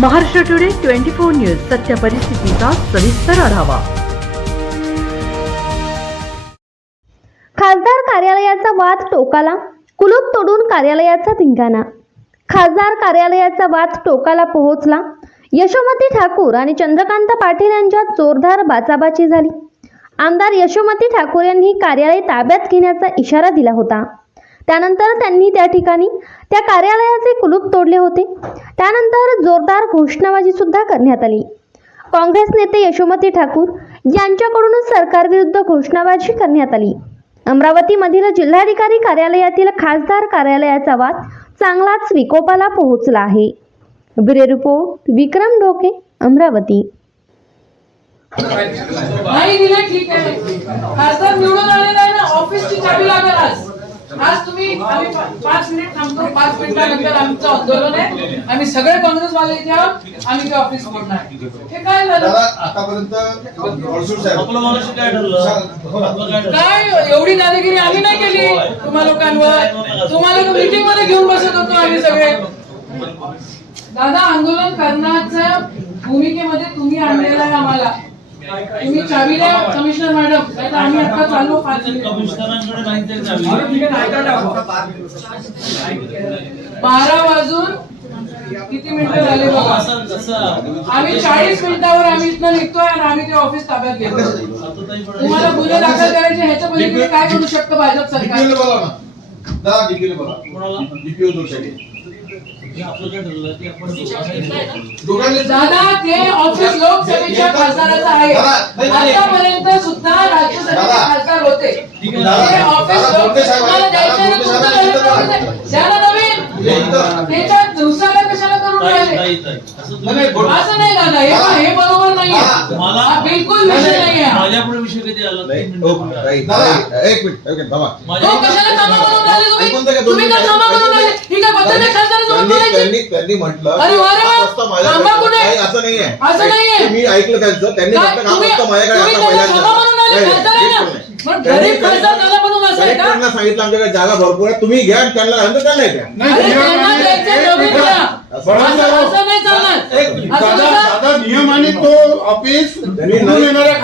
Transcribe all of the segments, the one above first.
Maharashtra today 24 news सत्य परिस्थितीचा सविस्तर आढावा। खासदार कार्यालयाचा वाद टोकाला, कुलूप तोडून कार्यालयाचा धिंगाणा। खासदार कार्यालयाचा वाद टोकाला पोहोचला। यशोमती ठाकूर आणि चंद्रकांत पाटील यांच्यात जोरदार बाचाबाची झाली। आमदार यशोमती ठाकूर यांनी कार्यालय ताब्यात घेण्याचा इशारा दिला होता। त्यानंतर त्यांनी त्या ठिकाणी त्या कार्यालयाचे कुलूप तोडले होते। त्यानंतर जोरदार घोषणाबाजी सुद्धा करण्यात आली। काँग्रेस नेते यशोमती ठाकूर यांच्याकडून सरकारविरुद्ध घोषणाबाजी करण्यात आली। अमरावतीमधील जिल्हाधिकारी कार्यालयातील खासदार कार्यालयाचा वाद चांगलाच विकोपाला पोहोचला आहे। ब्युरो रिपोर्ट विक्रम ढोके, अमरावती। नाही दिले ठीक आहे, खासदार निवडून आलेला आहे ना, ऑफिसची चाबी लागेल आज तुम्ही आम्ही 5 मिनिट थांबतो, 5 मिनिटानंतर आमचं आंदोलन आहे, आम्ही सगळे काँग्रेसवाले इथे आहोत, आम्ही ते ऑफिस फोडणार। हे काय झालं आतापर्यंत काय एवढी दादागिरी आम्ही नाही केली तुम्हा लोकांवर। तुम्हाला मीटिंग मध्ये घेऊन बसत होतो आम्ही सगळे। दादा आंदोलन करण्याच्या भूमिकेमध्ये तुम्ही आणलेला आहे आम्हाला। तुम्ही चाबी द्या कमिशनर मॅडम, नाहीतर आम्ही आता चालू 5 मिनिट कमिशनरांकडे नाही तर चाबी। 12 वाजून किती मिनिटं झाले बघा, आम्ही 40 मिनिटावर आम्ही इथनं निघतोय आणि आम्ही ते ऑफिस ताब्यात घेतो। तुम्हाला गुन्हे दाखल करायचे ह्याच्या पलीकडे काय करू शकतं भाजप सरकार? दादा ते ऑफिस लोकसभेच्या खासदाराचं आहे, आतापर्यंत सुद्धा राज्यसभेचे खासदार होते। ते ऑफिस लोकसभेला द्यायचं त्याला नवीन त्याच्या दिवसाला कशाला करून राहिले? असं नाही दादा, हे बरोबर नाही, हा बिलकुल विषय नाही आहे। माझ्यापुढे विषय कधी आला? एक मिनिट बाबा, कशाला कामा करून राहिले तुम्ही? का कामा करून राहिले? ठीक आहे, बदलले खासदारासोबत त्यांनी म्हटलं अरे वा रे वा, असं नाहीये, असं नाहीये। मी ऐकलं त्यांचं, त्यांनी म्हटलं काम फक्त माझ्याकडे सांगितलं आमच्याकडे जागा भरपूर आहे, तुम्ही घ्या, त्यांना त्यांना द्या। दादा नियम आणि तो ऑफिस येणाऱ्या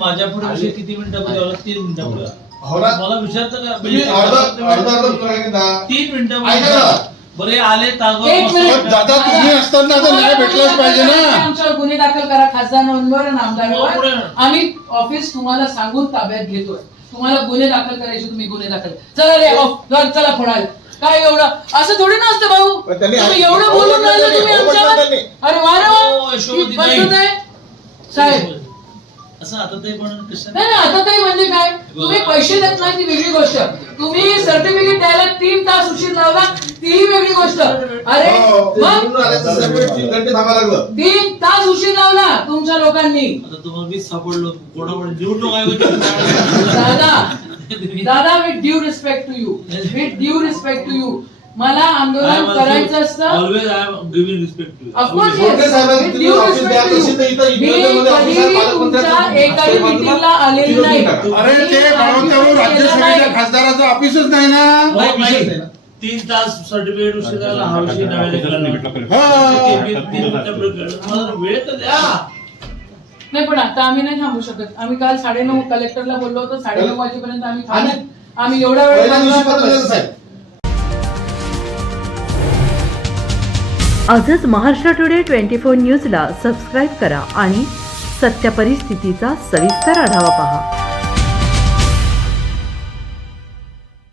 माझ्या पुढे विषय किती मिनिटापूर्वी आला? 3 मिनिटापूर्वी मला विचारतं का? 3 मिनिटं बरे आले दादा, तुम्ही असताना न्याय भेटलाच पाहिजे ना। आमच्यावर गुन्हे दाखल करा खासदारांवर आणि आमदारांवर, आम्ही ऑफिस तुम्हाला सांगून ताब्यात घेतोय। तुम्हाला गुन्हे दाखल करायचे, तुम्ही गुन्हे दाखल चला रे, चला फोडाल। काय एवढं असं थोडी नसतं भाऊ, तुम्ही एवढं बोलून राहिले तुम्ही आमच्यावर। अरे वा रे वा साहेब, असं आता ते पण नाही आता तरी म्हणजे काय, तुम्ही पैसे देत नाही ती वेगळी गोष्ट, तुम्ही सर्टिफिकेट द्यायला 3 तास उशीर लावला ती वेगळी गोष्ट। अरे 3 तास उशीर लावला तुमच्या लोकांनी। आता तुम्हाला मी सापडलो कोणाकडे निवडणूक आयोग दादा with due respect to you, मला आंदोलन करायचं असतं। Always I am giving respect to you. Of course एकाही मीटिंगला आलेली नाही। अरे ते राज्यसभेच्या खासदाराचं ऑफिसच नाही ना। 3 तास सर्टिफिकेट उशीर झाला, हा विषय वेळ तर द्या। नाही पण आता आम्ही नाही थांबू शकत। आम्ही काल 9:30 कलेक्टरला बोललो होतो, 9:30 वाजेपर्यंत आम्ही थांबू। आम्ही एवढा वेळ आजच महाराष्ट्र टुडे 24 न्यूजला सबस्क्राईब करा आणि सत्य परिस्थितीचा सविस्तर आढावा पहा।